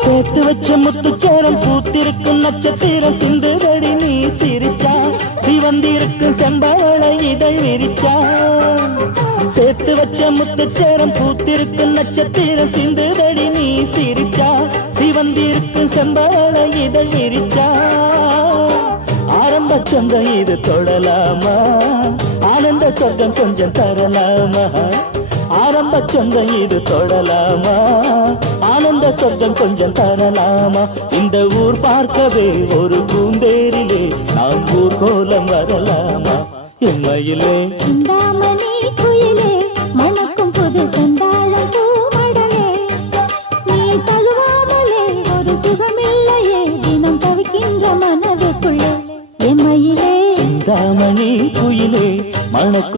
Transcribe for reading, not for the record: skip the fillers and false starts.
சேர்த்து வச்ச முத்துச்சேரம் பூத்திருக்கும் நட்சத்திரம் சிந்துதடி நீ சிரிச்சா சிவந்திருக்கும் செம்பவளை இதை விரிச்சா சேர்த்து வச்ச முத்துச்சேரம் பூத்திருக்கும் நட்சத்திரம் சிந்துதடி நீ சிரிச்சா சிவந்திருக்கும் செம்பவளை இதை விரிச்சா ஆரம்ப சொந்தம் இது தொடலாமா ஆனந்த சொர்க்கம் கொஞ்சம் தரலாமா ஆரம்ப சொந்தம் இது தொடலாமா ஆனந்த சொர்க்கம் கொஞ்சம் தரலாமா இந்த ஊர் பார்க்கவே ஒரு பூந்தேரிலே நாம் ஊர் கோலம் வரலாமா எம்மையிலே